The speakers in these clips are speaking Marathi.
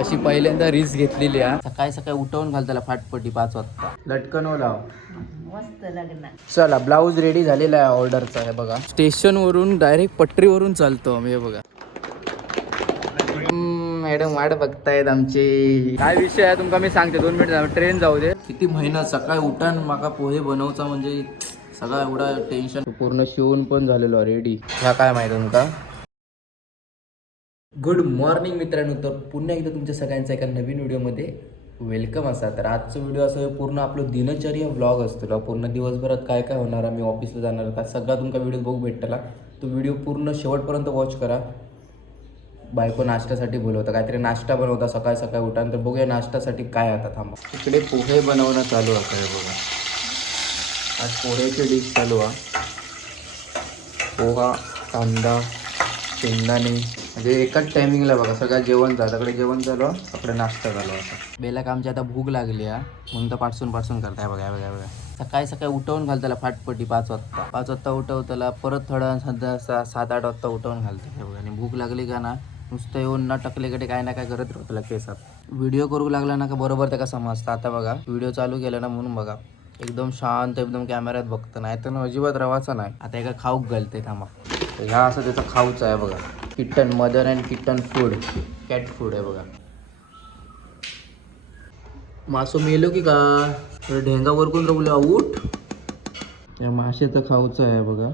अशी पहिल्यांदा रिस्क घेतलेली आहे. सकाळी सकाळी उठवून घाल त्याला फाटपटी 5 वाजता. लटकन लाव मस्त लग्न. चला ब्लाऊज रेडी झालेला आहे ऑर्डरचा. हे बघा स्टेशन वरून डायरेक्ट पटरीवरून चालतो आम्ही. हे बघा मॅडम वाट बघतायत आमची. काय विषय आहे तुमका मी सांगते 2 मिनिट ट्रेन जाऊ दे. किती मेहनत सकाळी उठान माका पोहे बनवचा म्हणजे सगळा एवढा टेन्शन. पूर्ण शिवून पण झालेलो रेडी. ह्या काय माहिती तुमका. गुड मॉर्निंग मित्रांनो. तर पुन्हा एकदा तुमच्या सगळ्यांचा एका नवीन व्हिडिओमध्ये वेलकम असा. तर आजचं व्हिडिओ असं पूर्ण आपलं दिनचर्या व्लॉग असतो. पूर्ण दिवसभरात काय काय होणार, आम्ही ऑफिसला जाणार का सगळा तुमका व्हिडिओ बघू भेटला. तो व्हिडिओ पूर्ण शेवटपर्यंत वॉच करा. बायको नाश्त्यासाठी बोलवता, काहीतरी नाश्ता बनवता सकाळी सकाळी उठान. तर बघूया नाश्त्यासाठी काय आता. थांबा इकडे पोहे बनवणं चालू आहे. काय बघा आज पोह्याची डिश चालू आहे. पोहा, कांदा, शेंगदाणे म्हणजे एकाच टायमिंगला बघा सगळं जेवण झालं. सगळे जेवण झालं आपलं नाश्ता झालो. आता बेला का आमची आता भूक लागली आहे म्हणून तर पाठसून करताय. बघा बघा बघा सकाळी सकाळी उठवून घाल त्याला फाटपटी 5 वाजता. 5 वाजता उठव त्याला. परत थोडा 7-8 वाजता उठवून घालते. हे बघा आणि भूक लागली का ना नुसतं येऊन न टकलेकडे काय ना काय करत राहतो त्याला केसात. व्हिडिओ करू लागला ना का बरोबर त्याला समजतं. आता बघा व्हिडिओ चालू केला ना म्हणून बघा एकदम शांत एकदम कॅमेऱ्यात बघतं. नाही तर अजिबात रवाचा नाही. आता एका खाऊक घालते. थांबा ह्या असं त्याचा खाऊचा आहे बघा. Kitten mother and kitten food cat food आहे बघा. मासो मेलो की का ढेंगा वरकून रवल्या उठ. त्या माशाचं खाऊचं आहे बघा.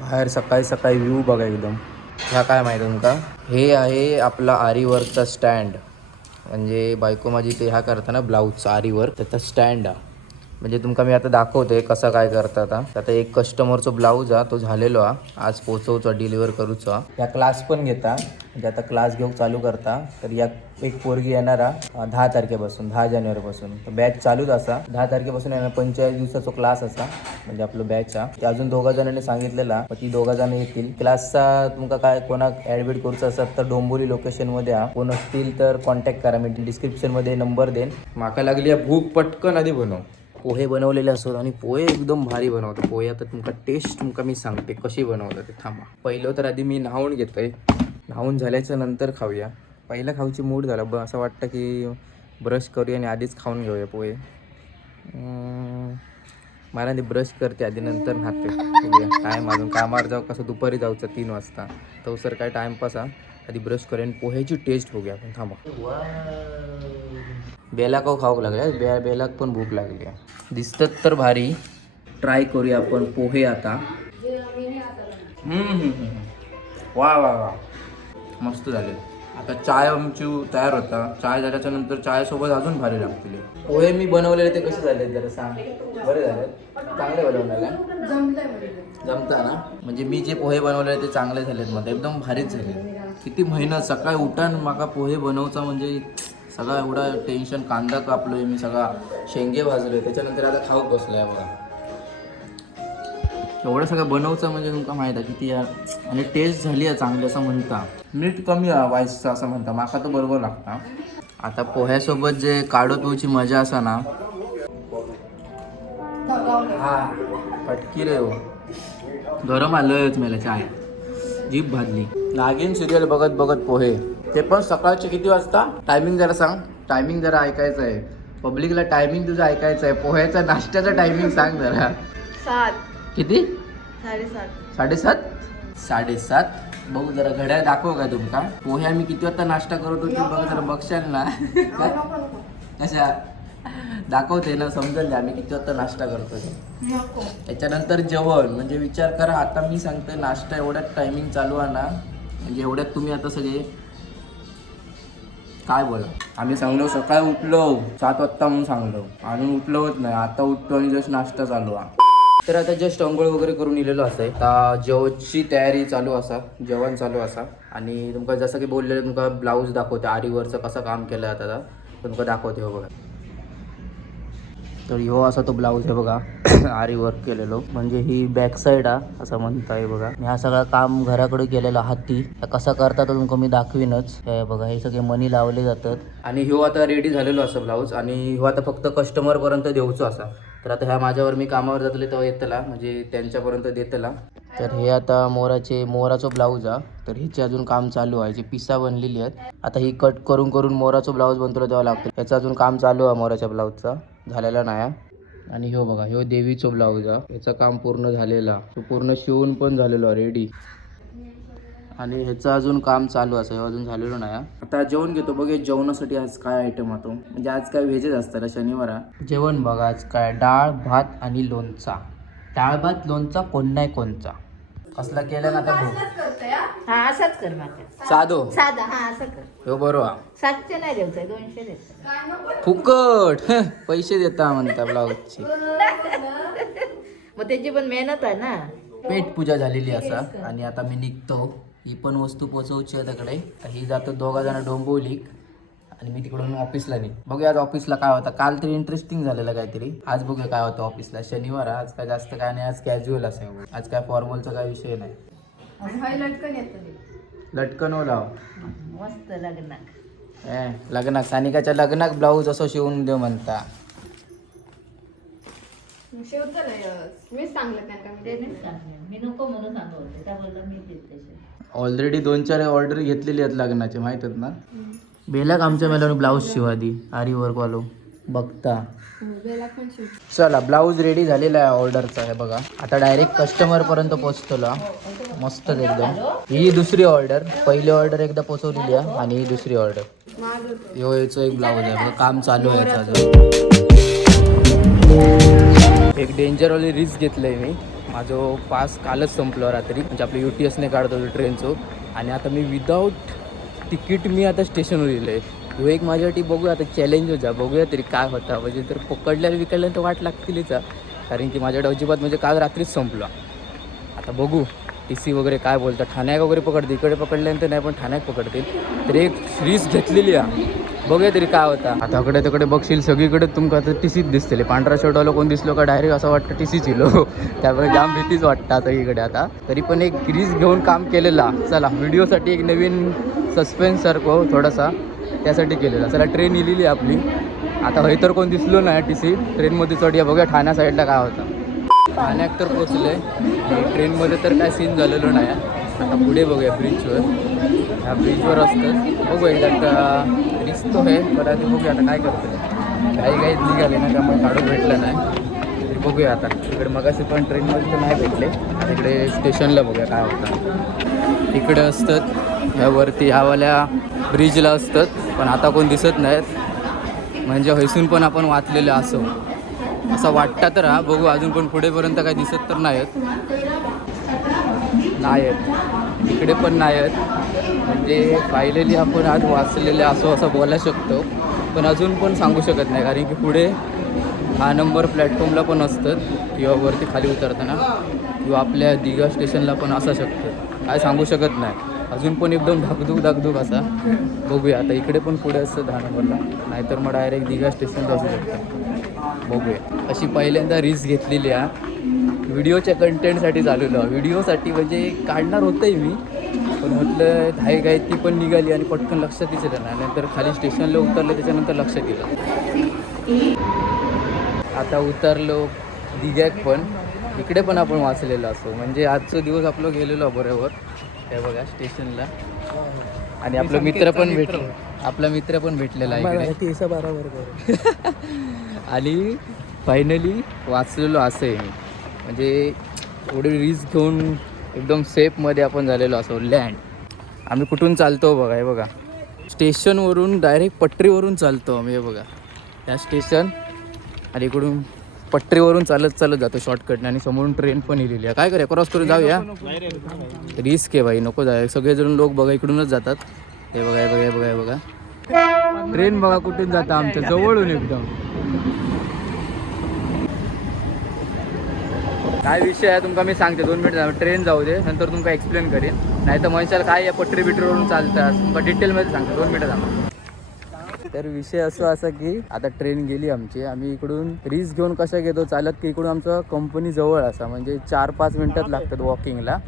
बाहेर सकाळी सकाळी व्ह्यू बघा एकदम. ह्या काय माहिती तुमका. हे आहे आपला आरी वर्कचा स्टँड. म्हणजे बायको माझी ते ह्या करताना ब्लाऊजचा आरी वर्क त्याचा स्टँड आहे. म्हणजे तुमका मी आता दाखवते कसं काय करतात. आता एक कस्टमरचा ब्लाऊज हा तो झालेलो हा. आज पोचवचा डिलिव्हर करूचा. या क्लास पण घेता म्हणजे आता क्लास घेऊन चालू करता. तर या एक पोरगी येणार 10 तारखेपासून 10 जानेवारीपासून. तर बॅच चालूच असा 10 तारखेपासून येणार. 45 दिवसाचा क्लास असा म्हणजे आपलं बॅच हा. ते अजून 2 जणांनी सांगितलेला ती 2 जण येतील. क्लासचा तुमका काय कोणाक ॲडमिट करूचं असत तर डोंबोली लोकेशनमध्ये हा. कोण असतील तर कॉन्टॅक्ट करा. मी डिस्क्रिप्शनमध्ये नंबर देईन. माका लागली भूक पटकन आधी बनव. पोहे बनवलेले असतात आणि पोहे एकदम भारी बनवतो. पोहे आता तुमका टेस्ट तुमका मी सांगते कशी बनवतात ते. थांबा पहिलं तर आधी मी नहावून घेतोय. नहावून झाल्याच्या नंतर खाऊया. पहिलं खाऊची मूड झाला असं वाटतं की ब्रश करूया आणि आधीच खाऊन घेऊया पोहे. मला ते ब्रश करते आधी नंतर नाहते. टाईम अजून कामावर जाऊ कसं दुपारी जाऊचं 3 वाजता. तो सर काय टाईमपास आधी ब्रश करेन. पोह्याची टेस्ट बघूया आपण. थांबा बेला खाऊक लागल्या. बेलाक पण भूक लागली आहे. दिसतात तर भारी. ट्राय करूया आपण पोहे आता. वा वा वा मस्त झाले. आता चाय आमची तयार होता. चाय झाल्याच्या नंतर चायसोबत अजून भारी लागतील. पोहे मी बनवलेले ते कसे झाले जरा सांग. बरे झाले चांगले बनवलेले जमता ना. म्हणजे मी जे पोहे बनवलेले ते चांगले झालेत मध्ये एकदम भारीच झाले. किती मेहनत सकाळी उठान माका पोहे बनवचा म्हणजे सगळा एवढा टेन्शन. कांदा कापलोय मी सगळा शेंगे भाजलोय त्याच्यानंतर आता खाऊक बसलोय बघा. एवढं सगळं बनवचं म्हणजे तुमका माहीत आहे किती यार. आणि टेस्ट झाली आहे चांगली असं म्हणता. मीठ कमी आहे वाईसचं असं म्हणता. माका तर बरोबर लागता. आता पोह्यासोबत जे काढो पिऊची मजा असा ना हा पटकी रे हो. गरम आलोयच मला चाय. जीभ भाजली. नागिन सिरियल बघत बघत पोहे ते पण सकाळचे किती वाजता. टायमिंग जरा सांग. टायमिंग जरा ऐकायचं आहे पब्लिकला. टायमिंग तुझं ऐकायचं आहे. पोह्याचा नाश्त्याचा टायमिंग सांग जरा. 7 किती 7:30 7:30 बघू जरा घड्याळ दाखव का तुमका. पोहे आम्ही किती वाजता नाश्ता करतो ते बघा जरा बघशाल ना. कशा दाखवते ना समजेल आम्ही किती वाजता नाश्ता करतो ते. त्याच्यानंतर जेवण म्हणजे विचार करा. आता मी सांगते नाश्ता एवढ्यात टायमिंग चालू आहे ना म्हणजे एवढ्यात तुम्ही आता सगळे काय बोला. आम्ही सांगलो सकाळी उठलो 7 वाजता म्हणून सांगलो आणि उठलोच नाही. आता उठतो आणि जस्ट नाश्ता चालू आहे. तर आता जस्ट अंघोळ वगैरे करून इलेलो असाय. आता जेवणची तयारी चालू असा. जेवण चालू असा. आणि तुमका जसं की बोललेलं तुमका ब्लाऊज दाखवते आरीवरचं कसं काम केलं आता तुमका दाखवते. हो बघा तर ह्यो असा तो ब्लाऊज आहे बघा. आरी वर्क केलेलो म्हणजे ही बॅक साईड असं म्हणताय बघा. ह्या सगळं काम घराकडे केलेलं हाती. कसं करतात तुमका मी दाखवीनच. हे बघा हे सगळे मणी लावले जातात. आणि ह्यो आता रेडी झालेलो असं ब्लाऊज. आणि ह्यो आता फक्त कस्टमरपर्यंत देऊचो असा. तर आता ह्या माझ्यावर मी कामावर जातले तेव्हा येतला म्हणजे त्यांच्यापर्यंत देतला. तर हे आता मोराचं ब्लाऊज हा. तर हिचे अजून काम चालू आहे. जी पिसा बनलेली आहेत आता ही कट करून करून मोराचं ब्लाऊज बनतो तेव्हा लागतो. याचं अजून काम चालू आहे मोराच्या ब्लाऊजचा, झालेला नाही. आणि ह्यो बघा ह्यो देवीचं ब्लाऊज हा. याचं काम पूर्ण झालेला, तो पूर्ण शिवून पण झालेलो रेडी. आणि ह्याचं अजून काम चालू असं, अजून झालेलं नाही. आता जेवण घेतो बघे. जेवणासाठी आज काय आयटम होतो, म्हणजे आज काय व्हेजच असतं ना शनिवार. जेवण बघा आज काय, डाळ भात आणि लोणचा. डाळ भात लोणचा कोण नाही कोणचा कसला केला ना आता हा असाच कर माझ्या साधो साधा. हा असं कर. हो बरोबर. 700 नाही द्यायचं, 200 द्यायचं. फुकट पैसे देता म्हणता ब्लाऊजचे. मग त्याची पण मेहनत आहे ना. पेट पूजा झालेली असा आणि आता मी निघतो. ही पण वस्तू पोचवची आहे तिकडे. ही जातो 2 जण डोंबिवलीक आणि मी तिकडून ऑफिसला नाही. बघूया आज ऑफिसला काय होतं. काल तरी इंटरेस्टिंग झालेलं काहीतरी, आज बघूया काय होतं ऑफिसला. शनिवार आज काय जास्त काय नाही, आज कॅज्युअल असेल. आज काय फॉर्मलचा काय विषय नाही. लटकन लाव मस्त लग्नाक. लग्नाक सानिकाच्या लग्नाक ब्लाऊज असं शिवून देऊ म्हणता. मी नको म्हणून सांगत होते, त्याबद्दल मी देते. ऑलरेडी 2-4 ऑर्डर घेतलेली आहेत लग्नाचे, माहित आहेत ना. बेलाक आमच्या मेला ब्लाऊज शिवादी आरी वर्क वालो बघता. चला ब्लाऊज रेडी झालेला आहे ऑर्डरचा. आहे बघा आता डायरेक्ट कस्टमर पर्यंत पोहोचतोला. मस्त एकदम. ही दुसरी ऑर्डर, पहिली ऑर्डर एकदा पोहोचवलेली आहे आणि ही दुसरी ऑर्डर. ह्यो याचं एक ब्लाऊज आहे बघा, काम चालू आहे याचं अजून. एक डेंजरवाली रिस्क घेतलंय मी. माझं पास कालच संपलं रात्री, म्हणजे आपलं UTSने काढतो ट्रेनचं. आणि आता मी विदाऊट तिकीट मी आता स्टेशनवर लिहिलं आहे. ह्यो एक माझ्यासाठी बघूया आता चॅलेंज होता. बघूया तरी काय होता, म्हणजे तर पकडल्याला तर वाट लागतीलच. कारण की माझ्याकडे अजिबात म्हणजे काल रात्रीच संपलं. आता बघू TC वगैरे काय बोलतात. ठाण्याक वगैरे पकडते, इकडे पकडल्यानंतर नाही पण ठाण्याक पकडतील. तर एक रिस्क घेतलेली आहे, बघूया तरी काय होता. आता इकडे तिकडे बघशील सगळीकडे तुमका आता TCच दिसतले. पांढरा शर्टवाला कोण दिसलो का डायरेक्ट असं वाटतं TCच इलो. त्यामुळे जाम भीतीच वाटतं सगळीकडे. आता तरी पण एक रिस्क घेऊन काम केलेला. चला व्हिडिओसाठी एक नवीन सस्पेन्स सारखं थोडासा त्यासाठी केलेला. चला ट्रेन इलेली आपली. आता हय तर कोण दिसलो नाही TC. ट्रेनमध्ये चढूया, बघूया ठाण्या साईडला काय होता. ठाण्यात तर पोचलं आहे. ट्रेनमध्ये तर काय सीन झालेलं नाही. आता पुढे बघूया ब्रिजवर. ह्या ब्रिजवर असतं, बघू एकदा रिस्क आहे पर आधी बघूया आता काय करतो. काही निघाले ना त्यामुळे काढून भेटलं नाही. तरी बघूया आता. इकडे मगाशी पण ट्रेनमध्ये तर नाही भेटले. आता इकडे स्टेशनला बघूया काय होतं. इकडे असतात ह्यावरती ह्यावाल्या ब्रिजला असतात, पण आता कोण दिसत नाहीत. म्हणजे हैसून पण आपण वाचलेलं असं वाटतं तर. हा बघू अजून पण पुढेपर्यंत काही दिसत तर नाहीत. इकडे पण नाहीत. म्हणजे फायनली आपण आज वाचलेले असं बोलायला शकतो, पण अजून पण सांगू शकत नाही. कारण की पुढे 6 नंबर प्लॅटफॉर्मला पण असतात किंवा वरती खाली उतरताना किंवा आपल्या दिघा स्टेशनला पण असू शकतं. काय सांगू शकत नाही. अजून पण एकदम धाकधूक असा. बघूया आता. इकडे पण पुढे असतं 10 नंबरला, नाहीतर मग डायरेक्ट दिघा स्टेशनला असू शकतं. बघूया. अशी पहिल्यांदा रिस्क घेतलेली आहे. व्हिडिओच्या कंटेंटसाठी झालेलो. व्हिडिओसाठी म्हणजे काढणार होतंय मी, पण म्हटलं घाई ती पण निघाली आणि पटकन लक्षात दिसलं नाही. नंतर खाली स्टेशनला उतरलं, त्याच्यानंतर लक्षात दिलं. आता उतरलो दिघ्याक पण. इकडे पण आपण वाचलेलो असो. म्हणजे आजचा दिवस आपलं गेलेलो बरोबर. हे बघा स्टेशनला. आणि आपला मित्र पण भेटलेला आहे इकडे. आणि फायनली वाचलेलो असं आहे मी. म्हणजे एवढी रिस्क घेऊन एकदम सेफमध्ये आपण झालेलो असो. लँड आम्ही कुठून चालतो बघा. हे बघा स्टेशनवरून डायरेक्ट पटरीवरून चालतो आम्ही. हे बघा त्या स्टेशन आणि इकडून पटरीवरून चालत जातो शॉर्टकटने. आणि समोरून ट्रेन पण इलेली आहे. काय करूया, क्रॉस करून जाऊया. रिस्क आहे भाई, नको जाऊया. सगळेजण लोक बघा इकडूनच जातात. हे बघा ट्रेन बघा कुठून जातं आमच्या जवळून एकदम. काय विषय आहे तुमका मी सांगते. 2 मिनिट ट्रेन जाऊ दे, नंतर तुमका एक्सप्लेन करेन. नाही तर म्हणशाल काय या पटरी बिटरीवरून चालतात, तुमका डिटेलमध्ये सांगतो. 2 मिनिटं थांबा. तर विषय असा की आता ट्रेन गेली आमची. आम्ही इकडून रिस्क घेऊन कशा घेतो चालत की इकडून आमचं कंपनी जवळ असा, म्हणजे 4-5 मिनटात लागतात वॉकिंगला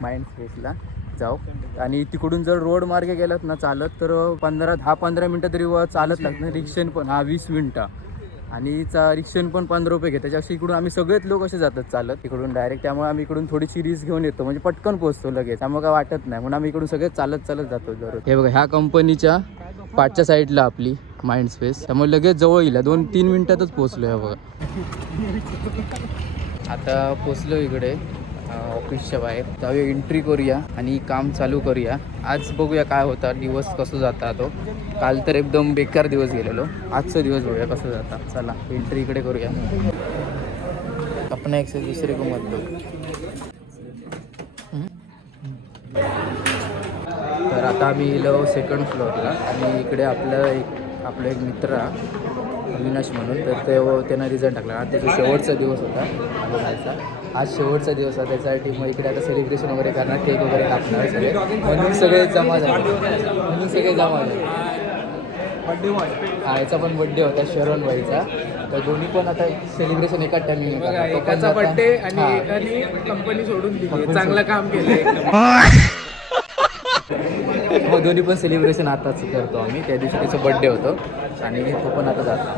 माइंड फ्रेशला जाऊ. आणि तिकडून जर रोड मार्गे गेलात ना चालत तर 10-15 मिनटं तरी चालत लागतं. रिक्षेन पण 20 मिनटं. आणि रिक्षेन पण 15 रुपये घेते. त्याच्याशी इकडून आम्ही सगळेच लोक असे जातात चालत इकडून डायरेक्ट. त्यामुळे आम्ही इकडून थोडीशी रिस्क घेऊन येतो, म्हणजे पटकन पोहोचतो लगेच, त्यामुळे काय वाटत नाही. म्हणून आम्ही इकडून सगळे चालत जातो दररोज. हे बघा, ह्या कंपनीच्या पाठच्या साईडला आपली माइंड स्पेस, त्यामुळे लगेच जवळ येईल. 2-3 मिनिटातच पोहोचलो आहे बघा. आता पोचलो इकडे ऑफिसच्या बाहेर. जाऊया, एंट्री करूया आणि काम चालू करूया. आज बघूया काय होता, दिवस कसं जाता तो. काल तर एकदम बेकार दिवस गेलेलो, आजचा दिवस बघूया कसं जाता. चला एंट्री इकडे करूया. आपण एक दुसरे को मत दो. तर आता आम्ही गेलो सेकंड फ्लोअरला आणि इकडे आपला एक मित्र अविनाश म्हणून, तर त्यांना रिझल्ट टाकला. आज त्याचा शेवटचा दिवस होता बघायचा. आज शेवटचा दिवस होता, त्यासाठी मग इकडे आता सेलिब्रेशन वगैरे करणार, केक वगैरे कापणार सगळे, म्हणून सगळे जमा झाले. बड्डे बॉय याचा पण बड्डे होता, शरण भाईचा. तर दोन्ही पण आता सेलिब्रेशन एकाच टायमिंग बघा, एकाचा बड्डे आणि एकाने कंपनी सोडून दिली, चांगलं काम केलं. मग दोन्ही पण सेलिब्रेशन आताच करतो आम्ही. त्या दिवशी त्याचा बड्डे होतो आणि तो पण आता जातो.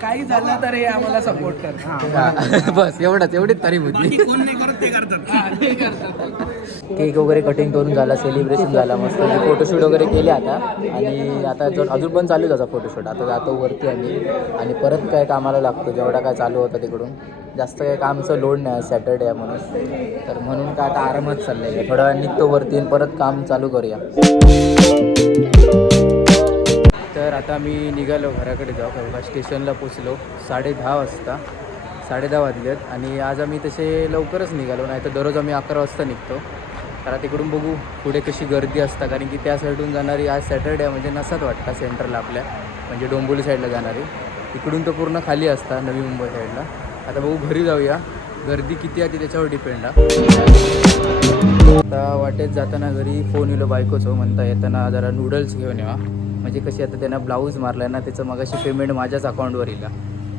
काही झालं तर हे आम्हाला सपोर्ट कर. बस एवढीच तारीफ होती. कोण नाही करत ते करतात. केक वगैरे कटिंग करून झाला, सेलिब्रेशन झाला, मस्त फोटोशूट वगैरे केले आता. आणि आता अजून पण चालू त्याचा फोटोशूट. आता जातो वरती आणि परत काय कामाला लागतो, जेवढा काय चालू होता तिकडून. जास्त काय कामचं लोड नाही, सॅटर्डे आहे म्हणून काय आता आरामात चाललं आहे. थोडा वेळ निघतो वरती आणि परत काम चालू करूया. तर आता मी निघालो घराकडे जाऊ. बघा, स्टेशनला पोचलो 10:30 वाजता. 10:30 वाजलेत आणि आज आम्ही तसे लवकरच निघालो, नाही तर दररोज आम्ही 11 वाजता निघतो. तर आता तिकडून बघू पुढे कशी गर्दी असतात, कारण की त्या साईडून जाणारी आज सॅटर्डे म्हणजे नसत वाटतं सेंट्रलला आपल्या, म्हणजे डोंबिवली साईडला जाणारी. इकडून तर पूर्ण खाली असतात नवी मुंबई साईडला. आता बघू घरी जाऊया, गर्दी किती आहे त्याच्यावर डिपेंड आहे. आता वाटेत जाताना घरी फोन येलो बायकोचं, म्हणता येताना जरा नूडल्स घेऊन यावा. म्हणजे कशी आता त्यांना ब्लाऊज मारला आहे ना, त्याचं मगाशी पेमेंट माझ्याच अकाउंटवर येईल.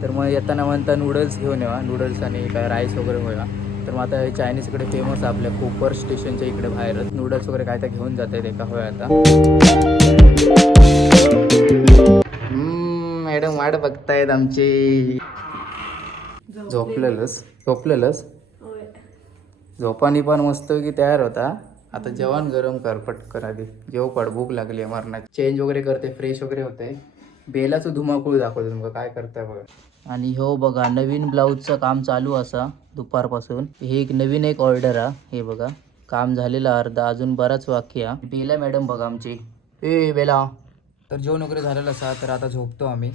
तर मग येताना म्हणता नूडल्स घेऊन यावा, नूडल्स आणि काय राईस वगैरे होया. तर मग आता चायनीज इकडे फेमस आहे आपल्या कोपर स्टेशनच्या इकडे बाहेरच. नूडल्स वगैरे काय तर घेऊन जात आहेत एका होय. आता मॅडम वाट बघतायत आमची. झोपलेलंच झोपानी पण मस्त की तयार होता. आता जेवण गरम कर पटकन, आधी जेव पड, भूक लागली आहे मरणात. चेंज वगैरे करते, फ्रेश वगैरे होते. बेलाचं धुमाकूळ दाखवतो तुमका काय करताय बघा. आणि हो बघा, नवीन ब्लाऊजचं काम चालू असा दुपारपासून. हे नवीन ऑर्डर आहे. हे बघा, काम झालेलं अर्धा, अजून बराच बाकी आहे. बेला मॅडम बघा आमची. बेला. तर जेवण वगैरे झालेलं असा, तर आता झोपतो आम्ही.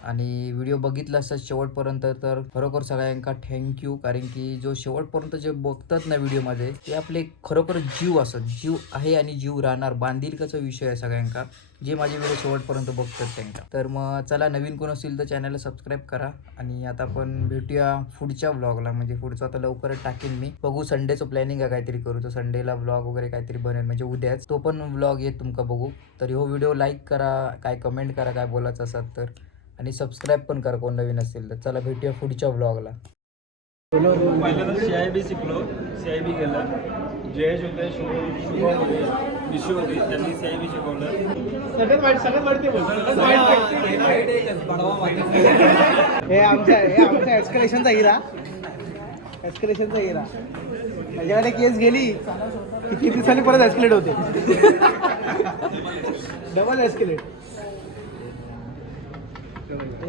आणि व्हिडिओ बघितला असता शेवटपर्यंत तर खरोखर सगळ्यांका थँक्यू, कारण की जो शेवटपर्यंत जे बघतात ना व्हिडिओमध्ये, ते आपले खरोखर जीव असत, जीव आहे आणि जीव राहणार, बांधिलकाचा विषय आहे सगळ्यांका, जे माझे व्हिडिओ शेवटपर्यंत बघतात त्यांना. तर मग चला, नवीन कोण असेल तर चॅनलला सबस्क्राईब करा. आणि आता आपण भेटूया पुढच्या व्लॉगला, म्हणजे पुढचं आता लवकरच टाकेन मी. बघू, संडेचं प्लॅनिंग आहे काहीतरी करू, तर संडेला व्लॉग वगैरे काहीतरी बनेल, म्हणजे उद्याच तो पण व्लॉग येत तुमका बघू. तर हो व्हिडिओ लाईक करा, काय कमेंट करा काय बोलायचं असत तर, आणि सबस्क्राईब पण करा कोण नवीन असेल तर. चला भेटूया पुढच्या व्लॉगला. पहिल्यांदा CIB शिकलो, CIB गेला. जयेश होते, शुभम होते, विशू होते, त्यांनी CIB शिकवलं. हे आमच्या एस्केलेशनचा हिरा. त्याच्याकडे केस गेली की किती दिवसांनी परत एस्केलेट होते. Double escalate.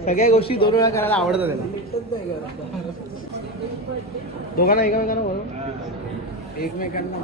सगळ्या गोष्टी 2 वेळा करायला आवडतात त्याला. दोघांना एकमेकांना